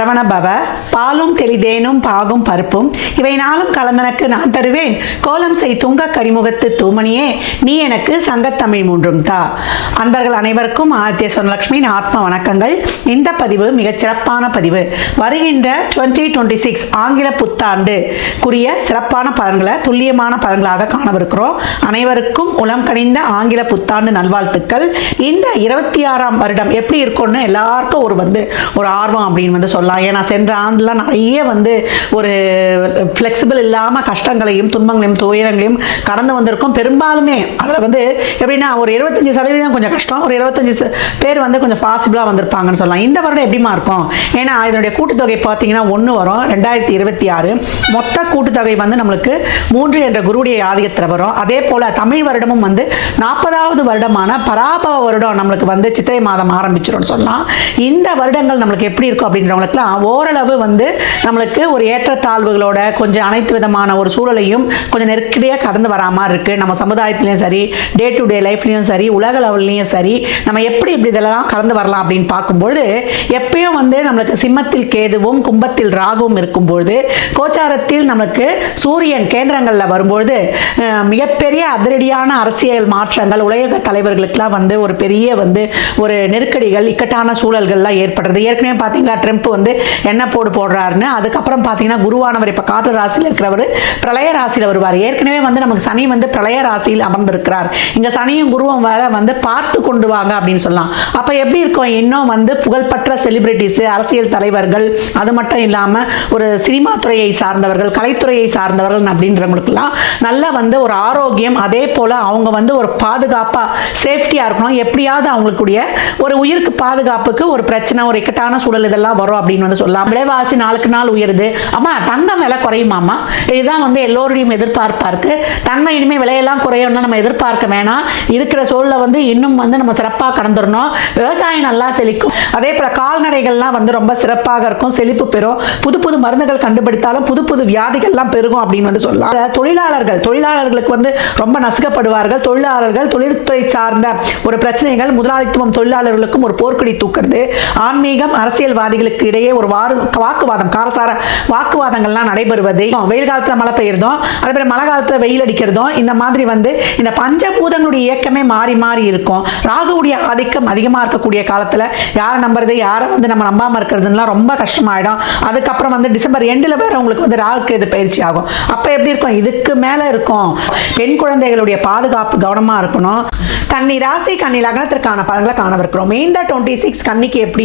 சரவண பவ, பாலும் தெளிதேனும் பாகும் பருப்பும் இவை நாளும் கலந்தனக்கு நான் தருவேன், கோலம் செய் துங்க கரிமுகத்து தூமணியே நீ எனக்கு சங்கத்தமிழ் மூன்றும் தா. அன்பர்கள் அனைவருக்கும் ஆதித்ய சொர்ணலட்சுமியின் ஆத்ம வணக்கங்கள். இந்த பதிவு மிகச் சிறப்பான பதிவு. வருகின்ற 2026 ஆங்கில புத்தாண்டுக்குரிய சிறப்பான பலன்களை துல்லியமான பலன்களாக காணவிருக்கிறோம். அனைவருக்கும் உளம் கனிந்த ஆங்கில புத்தாண்டு நல்வாழ்த்துக்கள். இந்த 26ஆம் வருடம் எப்படி இருக்கும்னு எல்லாருக்கும் ஒரு ஆர்வம் அப்படின்னு சொல்லலாம். ஏன்னா சென்ற ஆண்டுலாம் நிறைய ஒரு ஃப்ளெக்சிபிள் இல்லாமல் கஷ்டங்களையும் துன்பங்களையும் துயரங்களையும் கடந்து வந்திருக்கும். பெரும்பாலுமே அதில் எப்படின்னா ஒரு 25% கொஞ்சம் கஷ்டம், ஒரு 25 பேர் கொஞ்சம் பாசிபிளாக வந்திருப்பாங்கன்னு சொல்லலாம். இந்த வருடம் எப்படிமா இருக்கும்? ஏன்னா இதனுடைய கூட்டுத்தொகை பார்த்தீங்கன்னா 1 வரும். 2026 மொத்த கூட்டுத்தொகை நம்மளுக்கு 3 என்ற குருவுடைய ஆதிக்கத்தில் வரும். அதே போல் தமிழ் வருடமும் 40வது வருடமான பராபவ வருடம் நம்மளுக்கு சித்திரை மாதம் ஆரம்பிச்சிடும் சொல்லலாம். இந்த வருடங்கள் நம்மளுக்கு எப்படி இருக்கும் அப்படின்றவங்களுக்குலாம் ஓரளவு நம்மளுக்கு ஒரு ஏற்றத்தாழ்வுகளோட கொஞ்சம் அனைத்து விதமான ஒரு சூழலையும் கொஞ்சம் நெருக்கடியாக கடந்து வரா மாதிரி இருக்கு. நம்ம சமுதாயத்திலையும் சரி, டே டு டே லைஃப்லையும் சரி, உலக லெவல்லையும் சரி, நம்ம எப்படி இதெல்லாம் கடந்து வரலாம் அப்படின்னு பார்க்கும்போது எப்பயும் நம்மளுக்கு சிம்மத்தில் கேதுவும் கும்பத்தில் ராகுவும் இருக்கும்போது கோச்சாரத்தில் நம்மளுக்கு சூரியன் கேந்திரங்களில் வரும்போது மிகப்பெரிய அதிரடியான அரசியல் மாற்றங்கள் உலக தலைவர்களுக்கெல்லாம் ஒரு பெரிய ஒரு நெருக்கடிகள் இக்கட்டான சூழல்கள்லாம் ஏற்படுறது. ஏற்கனவே பார்த்தீங்களா ட்ரம்ப் என்ன போடுறாருன்னு. அதுக்கப்புறம் பார்த்தீங்கன்னா குருவானவர் இப்போ காற்று ராசியில் இருக்கிறவர் பிரளய ராசியில் வருவார். ஏற்கனவே நமக்கு சனி பிரளய ராசியில் அமர்ந்திருக்கிறார். இங்கே சனியும் குருவும் வேற பார்த்து கொண்டு வாங்க அப்படின்னு சொல்லலாம். அப்போ எப்படி இருக்கும்? இன்னும் புகழ்பெற்ற செலிபிரிட்டிஸ், அரசியல் தலைவர்கள், அது மட்டும் இல்லாமல் ஒரு சினிமா துறையை சார்ந்தவர்கள், கலைத்துறையை சார்ந்தவர்கள் அப்படின்றவங்களுக்குலாம் நல்ல ஒரு ஆரோக்கியம், அதே போல் அவங்க ஒரு பாதுகாப்பாக சேஃப்டியாக இருக்கணும். எப்படியாவது அவங்களுக்குடைய ஒரு உயிருக்கு பாதுகாப்புக்கு ஒரு பிரச்சனை, ஒரு இக்கட்டான சூழல் இதெல்லாம் வரும் அப்படின்னு சொல்லலாம். விலைவாசி நாளுக்கு நாள் உயருது. அம்மா தங்கம் விலை குறையுமாம்மா? இதுதான் எல்லோருடையும் எதிர்பார்ப்பா இருக்கு. தங்கம் இனிமேல் விலையெல்லாம் குறையும்னு நம்ம எதிர்பார்க்க வேணாம். இருக்கிற சூழலை இன்னும் நம்ம சிறப்பாக கடந்துடணும். விவசாயம் நல்லா செழிக்கும். அதே போல கால்நடைகள்லாம் ரொம்ப சிறப்பாக இருக்கும், செழிப்பு பெறும். புது புது மருந்துகள் கண்டுபிடித்தாலும் புது புது வியாதிகள்லாம் பெருகும் அப்படின்னு சொல்லலாம். தொழிலாளர்களுக்கு ரொம்ப நசுக்கப்படுவார்கள். தொழில்துறை சார்ந்த ஒரு பிரச்சனைகள் முதலாளித்துவம் தொழிலாளர்களுக்கும் ஒரு போர்க்கொடி தூக்குறது. ஆன்மீகம் அரசியல்வாதிகளுக்கு இடையே ஒரு வாக்குவாதம், காரசார வாக்குவாதங்கள்லாம் நடைபெறுவது. வெயில் காலத்துல மழை பெய்யறதும், அதே போல மழை காலத்துல வெயில் அடிக்கிறதும், இந்த மாதிரி இந்த பஞ்சபூதங்களுடைய இயக்கமே மாறி மாறி இருக்கும். ராகுவுடைய ஆதிக்கம் அதிகமா இருக்கக்கூடிய காலத்துல யாரை நம்புறது, யாரை நம்ம நம்பாம இருக்கிறதுனா ரொம்ப கஷ்டமாயிடும். அதுக்கப்புறம் டிசம்பர் எண்டில் வேற உங்களுக்கு ராகுக்கு இது பயிற்சி ஆகும். அப்ப எப்படி இருக்கும்? இதுக்கு மேல இருக்கும். பெண் குழந்தைகளுடைய பாதுகாப்பு கவனமா இருக்கணும். கன்னி ராசி கன்னி லக்னத்திற்கான பலன்களை காணவிருக்கிறோம். இந்த 26 கன்னிக்கு எப்படி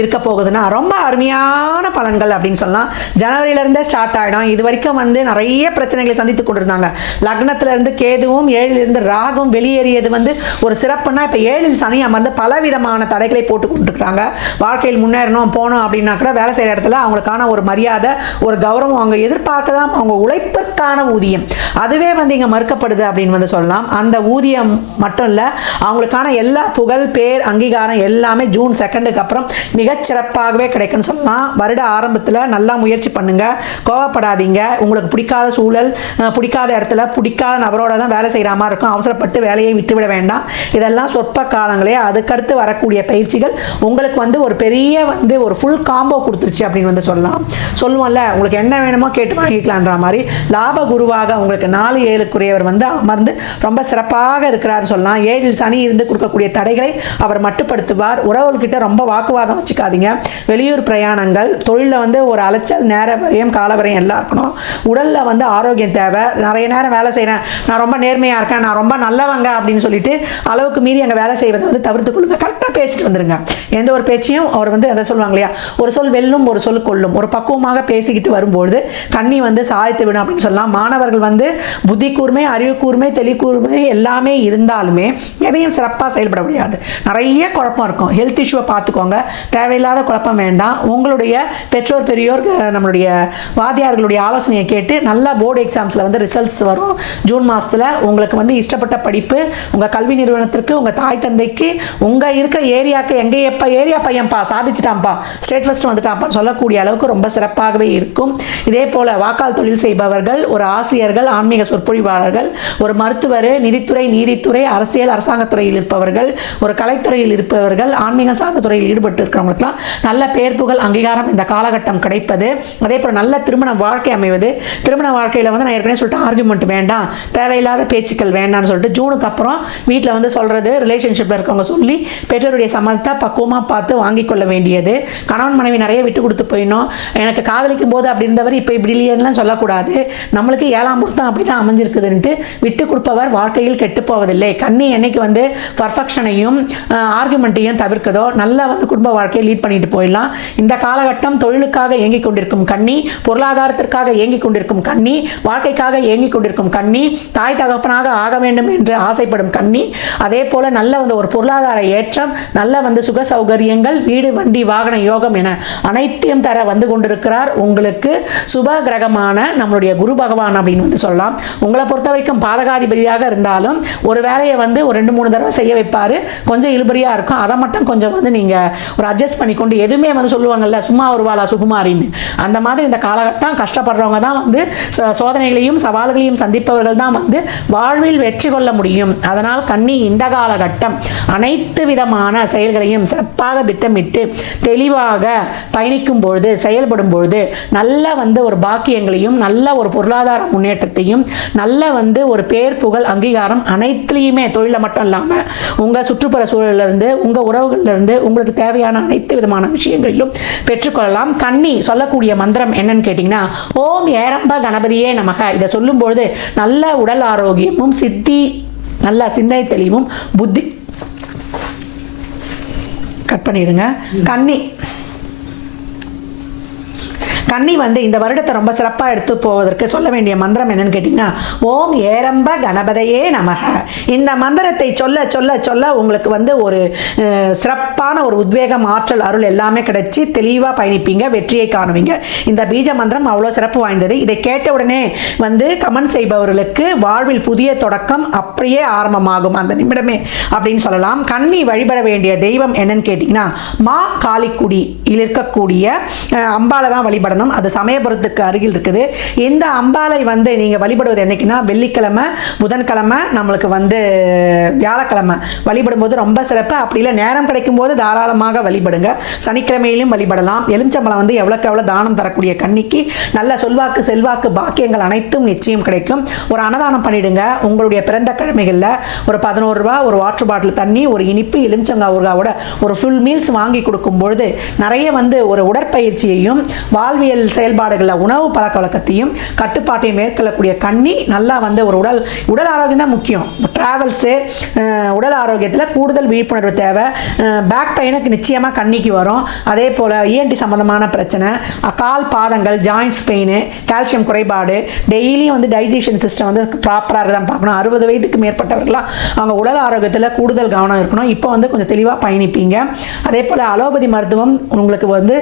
இருக்க போகுதுன்னா ரொம்ப அருமையான பலன்கள் அப்படின்னு சொல்லலாம். ஜனவரியிலிருந்தே ஸ்டார்ட் ஆயிடும். இது வரைக்கும் நிறைய பிரச்சனைகளை சந்தித்துக் கொண்டிருந்தாங்க. லக்னத்துல இருந்து கேதுவும் 7ல் இருந்து ராகும் வெளியேறியது ஒரு சிறப்புன்னா இப்ப 7ல் சனி பல விதமான தடைகளை போட்டு கொண்டிருக்கிறாங்க. வாழ்க்கையில் முன்னேறணும் போகணும் அப்படின்னா கூட வேலை செய்யற இடத்துல அவங்களுக்கான ஒரு மரியாதை, ஒரு கௌரவம் அவங்க எதிர்பார்க்கலாம். அவங்க உழைப்பிற்கான ஊதியம் அதுவே இங்க மறுக்கப்படுது அப்படின்னு சொல்லலாம். அந்த ஊதியம் மட்டும் இல்ல, அவங்களுக்கான எல்லா புகழ், பேர், அங்கீகாரம் எல்லாமே ஜூன் 2க்கு அப்புறம் மிகச்சிறப்பாகவே கிடைக்கும்னு சொல்லலாம். வருட ஆரம்பத்தில் நல்லா முயற்சி பண்ணுங்க, கோவப்படாதீங்க. உங்களுக்கு பிடிக்காத சூழல், பிடிக்காத இடத்துல பிடிக்காத நபரோட தான் வேலை செய்கிற மாதிரி இருக்கும். அவசரப்பட்டு வேலையை விட்டுவிட வேண்டாம். இதெல்லாம் சொற்ப காலங்களே. அதுக்கடுத்து வரக்கூடிய பயிற்சிகள் உங்களுக்கு ஒரு பெரிய ஒரு ஃபுல் காம்போ கொடுத்துருச்சு அப்படின்னு சொல்லுவோம்ல, உங்களுக்கு என்ன வேணுமோ கேட்டு வாங்கிக்கலான்ற மாதிரி லாப குருவாக உங்களுக்கு 4-7க்குரியவர் அமர்ந்து ரொம்ப சிறப்பாக இருக்கிறார் சொல்லலாம். 7ல் சனி இருந்து கொடுக்கக்கூடிய தடைகளை அவர் மட்டுப்படுத்துவார். உறவுகிட்ட ரொம்ப வாக்குவாதம் வச்சுக்காதீங்க. வெளியூர் பிரயாணங்கள், தொழிலில் ஒரு அலைச்சல், நேர வரையும் கால வரையும் எல்லாம் இருக்கணும். உடலில் ஆரோக்கியம் தேவை. நிறைய நேரம் வேலை செய்கிறேன், நான் ரொம்ப நேர்மையாக இருக்கேன், நான் ரொம்ப நல்லவங்க அப்படின்னு சொல்லிட்டு அளவுக்கு மீறி அங்கே வேலை செய்வதை தவிர்த்துக் கொள்ளுங்க. கரெக்டாக பேசிட்டு வந்துருங்க. எந்த ஒரு பேச்சையும் அவர் அதை சொல்லுவாங்க இல்லையா, ஒரு சொல் வெல்லும் ஒரு சொல் கொல்லும். ஒரு பக்குவமாக பேசிக்கிட்டு வரும்பொழுது கண்ணி சாதித்து விடும் அப்படின்னு சொல்லலாம். மாணவர்கள் புத்தி கூர்மை, அறிவு கூர்மை, தெளிக்கூர்மை எல்லாமே இருந்தாலுமே எதையும் சிறப்பாக செயல்பட முடியாது. நிறைய குழப்பம் இருக்கும். ஹெல்த் இஷ்யூவை பார்த்துக்கோங்க. தேவையில்லாத குழப்பம் வேண்டாம். உங்களுடைய பெற்றோர் பெரியோர் நம்மளுடைய வாத்தியார்களுடைய ஆலோசனையை கேட்டு நல்லா போர்டு எக்ஸாம்ஸில் ரிசல்ட்ஸ் வரும் ஜூன் மாதத்தில். உங்களுக்கு இஷ்டப்பட்ட படிப்பு உங்கள் கல்வி நிறுவனத்திற்கு, உங்கள் தாய் தந்தைக்கு, உங்கள் இருக்கிற ஏரியாவுக்கு, எங்கே எப்போ ஏரியா பையன்ப்பா சாதிச்சிட்டான்ப்பா, ஸ்டேட் ஃபர்ஸ்ட் வந்துட்டான்ப்பா சொல்லக்கூடிய அளவுக்கு ரொம்ப சிறப்பாகவே இருக்கும். இதே போல் வாக்கால் தொழில் செய்பவர்கள், ஒரு ஆசிரியர்கள், ஆன்மீக சொற்பொழிவாளர்கள், ஒரு மருத்துவர், நிதித்துறை, நீதித்துறை, அரசியல் அரசாங்கத்துறையில் இருப்பவர்கள், ஒரு கலைத்துறையில் இருப்பவர்கள், ஆன்மீக சார்ந்த துறையில் ஈடுபட்டு இருக்கிறவங்களுக்குலாம் நல்ல பேர் பெயர் புகழ் அங்கீகாரம் இந்த காலகட்டம் கிடைப்பது. அதே போல் நல்ல திருமண வாழ்க்கை அமைவது. திருமண வாழ்க்கையில் வந்து நான் ஏற்கனவே சொல்லிட்டு ஆர்குமெண்ட் வேண்டாம், தேவையில்லாத பேச்சுக்கள் வேண்டாம்னு சொல்லிட்டு ஜூனுக்கு அப்புறம் வீட்டில் வந்து சொல்கிறது, ரிலேஷன்ஷிப்பில் இருக்கவங்க சொல்லி பெற்றோருடைய சம்மதத்தை பக்குவமாக பார்த்து வாங்கி கொள்ள வேண்டியது. கணவன் மனைவி நிறைய விட்டு கொடுத்து போயிடணும். எனக்கு காதலிக்கும் போது அப்படி இருந்தவர் இப்போ இப்படி இல்லையெல்லாம் சொல்லக்கூடாது. நம்மளுக்கு 7ஆம் பொருத்தம் அப்படி தான் அமைஞ்சிருக்குதுன்ட்டு விட்டு கொடுப்பவர் வாழ்க்கையில் கெட்டு போவதில்லை. கண்ணி என்னைக்கு வந்து பர்ஃபெக்ஷனையும் ஆர்குமெண்ட்டையும் தவிர்க்கதோ நல்லா வந்து குடும்ப வாழ்க்கையை லீட் பண்ணிட்டு போயிடலாம். இந்த காலகட்டம் தொழிலுக்காக இயங்கிக் கொண்டிருக்கும் கன்னி, பொருளாதாரத்திற்காக இயங்கிக் கொண்டிருக்கும் கன்னி, வாழ்க்கைக்காக இயங்கிக் கொண்டிருக்கும் கன்னி, தாய் தகப்பனாக ஆக வேண்டும் என்று ஆசைப்படும் கன்னி, அதே போல நல்ல வந்து ஒரு பொருளாதார ஏற்றம், நல்ல வந்து சுக சௌகரியங்கள், வீடு வண்டி வாகன யோகம் என அனைத்தையும் தர வந்து கொண்டிருக்கிறார் உங்களுக்கு சுப கிரகமான நம்மளுடைய குரு பகவான் அப்படின்னு வந்து சொல்லலாம். உங்களை பொறுத்த வரைக்கும் பாதகாதிபதியாக இருந்தாலும் ஒரு வேலையை வந்து ஒரு 2-3 தடவை செய்ய வைப்பாரு. கொஞ்சம் இழுபறியா இருக்கும். அதை மட்டும் கொஞ்சம் வந்து நீங்க ஒரு அட்ஜஸ்ட் பண்ணிக்கொண்டு, எதுவுமே வந்து சொல்லுவாங்கல்ல சும்மா ஒரு வாழா சுகுமாரின்னு, அந்த மாதிரி இந்த காலகட்டம் கஷ்டப்படுறவங்க தான் வந்து சோதனைகளையும் சவால்களையும் சந்திப்பவர்கள் தான் வந்து வாழ்வில் வெற்றி கொள்ள முடியும். அதனால் கன்னி இந்த காலகட்டம் அனைத்து விதமான செயல்களையும் சிறப்பாக திட்டமிட்டு தெளிவாக பயணிக்கும் பொழுது, செயல்படும் பொழுது நல்ல வந்து ஒரு பாக்கியங்களையும், நல்ல ஒரு பொருளாதார முன்னேற்றத்தையும், நல்ல வந்து ஒரு பேர் புகழ் அங்கீகாரம் அனைத்துலையுமே, தொழில மட்டும் இல்லாமல் உங்க சுற்றுப்புற சூழலிருந்து, உங்க உறவுகளிலிருந்து உங்களுக்கு தேவையான அனைத்து விதமான விஷயங்களிலும் பெற்றுக்கொள்ளலாம். கன்னி சொல்லக்கூடிய மந்திரம் என்னன்னு கேட்டீங்கன்னா, ஓம் ஏரம்ப கணபதியே நமக. இதை சொல்லும் பொழுது நல்ல உடல் ஆரோக்கியமும், சித்தி, நல்ல சிந்தனை தெளிவும், புத்தி கட் பண்ணிடுங்க. கன்னி வந்து இந்த வருடத்தை ரொம்ப சிறப்பாக எடுத்து போவதற்கு சொல்ல வேண்டிய மந்திரம் என்னன்னு கேட்டிங்கன்னா, ஓம் ஏரம்ப கணபதையே நமக. இந்த மந்திரத்தை சொல்ல சொல்ல சொல்ல உங்களுக்கு வந்து ஒரு சிறப்பான ஒரு உத்வேகம், ஆற்றல், அருள் எல்லாமே கிடைச்சி தெளிவாக பயணிப்பீங்க, வெற்றியை காணுவீங்க. இந்த பீஜ மந்திரம் அவ்வளோ சிறப்பு வாய்ந்தது. இதை கேட்ட உடனே வந்து கமெண்ட் செய்பவர்களுக்கு வாழ்வில் புதிய தொடக்கம் அப்படியே ஆரம்பமாகும் அந்த நிமிடமே அப்படின்னு சொல்லலாம். கன்னி வழிபட வேண்டிய தெய்வம் என்னன்னு கேட்டிங்கன்னா, மா காளிக்குடியில் இருக்கக்கூடிய அம்பாலை தான் வழிபட. அது சமயபுரத்துக்கு அருகில் இருக்குது. இந்த அம்பாலை வந்து நீங்க வழிபடுவது என்னைக்குன்னா, வெள்ளிக்கிழமை, புதன்கிழமை, நம்மளுக்கு வந்து வியாழக்கிழமை வழிபடும் போது ரொம்ப சிறப்பு. அப்படி இல்லை நேரம் கிடைக்கும் போது தாராளமாக வழிபடுங்க. சனிக்கிழமையிலும் வழிபடலாம். எலுமிச்சம்பழம் வந்து எவ்வளோக்கு எவ்வளோ தானம் தரக்கூடிய கன்னிக்கு நல்ல சொல்வாக்கு, செல்வாக்கு, பாக்கியங்கள் அனைத்தும் நிச்சயம் கிடைக்கும். ஒரு அன்னதானம் பண்ணிடுங்க. உங்களுடைய பிறந்த கிழமைகளில் ஒரு 11 ரூபா, ஒரு வாட்டர் பாட்டில் தண்ணி, ஒரு இனிப்பு, எலுமிச்சங்காய் ஊறுகாவோட ஒரு ஃபுல் மீல்ஸ் வாங்கி கொடுக்கும் பொழுது நிறைய வந்து ஒரு உடற்பயிற்சியையும் வாழ்வியல் செயல்பாடுகளில் உணவு பழக்க வழக்கத்தையும் கட்டுப்பாட்டையும் மேற்கொள்ளக்கூடிய கன்னி நல்லா வந்து ஒரு உடல் ஆரோக்கியம் தான் முக்கியம். டிராவல்ஸு, உடல் ஆரோக்கியத்தில் கூடுதல் விழிப்புணர்வு தேவை. பேக் பெயினுக்கு நிச்சயமாக கன்னிக்கு வரும். அதே போல் இஎன்டி சம்பந்தமான பிரச்சனை, கால் பாதங்கள், ஜாயின்ட்ஸ் பெயின், கால்சியம் குறைபாடு, டெய்லியும் வந்து டைஜஷன் சிஸ்டம் வந்து ப்ராப்பராக தான் பார்க்கணும். 60 வயதுக்கு மேற்பட்டவர்களாம் அவங்க உடல் ஆரோக்கியத்தில் கூடுதல் கவனம் இருக்கணும். இப்போ வந்து கொஞ்சம் தெளிவாக பயணிப்பீங்க. அதே போல் அலோபதி மருத்துவம் உங்களுக்கு வந்து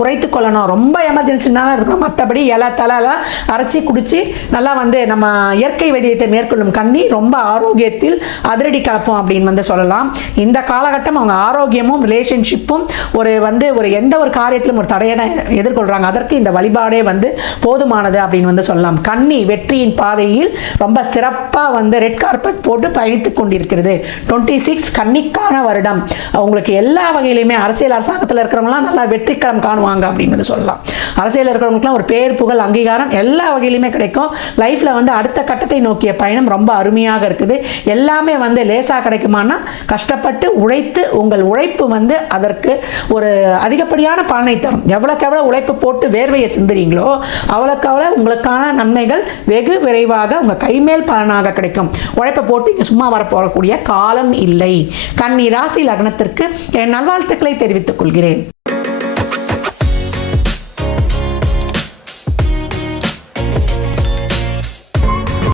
குறைத்து கொள்ளணும். ரொம்ப எமர்ஜென்சி தான் இருக்கணும். மற்றபடி இலை தலைலாம் அரைச்சி குடிச்சு நல்லா வந்து நம்ம இயற்கை வைத்தியத்தை மேற்கொள்ளும் கன்னி ரொம்ப ஆரோக்கியத்தில் அதிரடி கலப்போம் அப்படின்னு வந்து சொல்லலாம். இந்த காலகட்டம் அவங்க ஆரோக்கியமும் ரிலேஷன்ஷிப்பும் ஒரு வந்து ஒரு எந்த ஒரு காரியத்திலும் ஒரு தடையை தான் எதிர்கொள்றாங்க. அதற்கு இந்த வழிபாடே வந்து போதுமானது அப்படின்னு வந்து சொல்லலாம். கன்னி வெற்றியின் பாதையில் ரொம்ப சிறப்பாக வந்து ரெட் கார்பெட் போட்டு பயணித்துக் கொண்டிருக்கிறது. 26 கன்னிக்கான வருடம். அவங்களுக்கு எல்லா வகையிலுமே அரசியல் அரசாங்கத்தில் இருக்கிறவங்களாம் நல்லா வெற்றிக்களம் காணுவாங்க அப்படின்னு சொல்லலாம். அரசியல் இருக்கிறவங்களுக்குலாம் ஒரு பேர் புகழ் அங்கீகாரம் எல்லா வகையிலுமே கிடைக்கும். லைஃப்ல வந்து அடுத்த கட்டத்தை நோக்கிய பயணம் ரொம்ப அருமையாக இருக்குது. எல்லாமே வந்து லேசாக கிடைக்குமானா கஷ்டப்பட்டு உழைத்து உங்கள் உழைப்பு வந்து அதற்கு ஒரு அதிகப்படியான பலனை தரும். எவ்வளோக்கு எவ்வளோ உழைப்பு போட்டு வேர்வையை சிந்துறீங்களோ அவ்வளோக்கு அவ்வளோ உங்களுக்கான நன்மைகள் வெகு விரைவாக உங்கள் கைமேல் பலனாக கிடைக்கும். உழைப்பை போட்டு இங்கே சும்மா வரப்போகக்கூடிய காலம் இல்லை. கன்னி ராசி லக்னத்திற்கு என் நல்வாழ்த்துக்களை தெரிவித்துக் கொள்கிறேன்.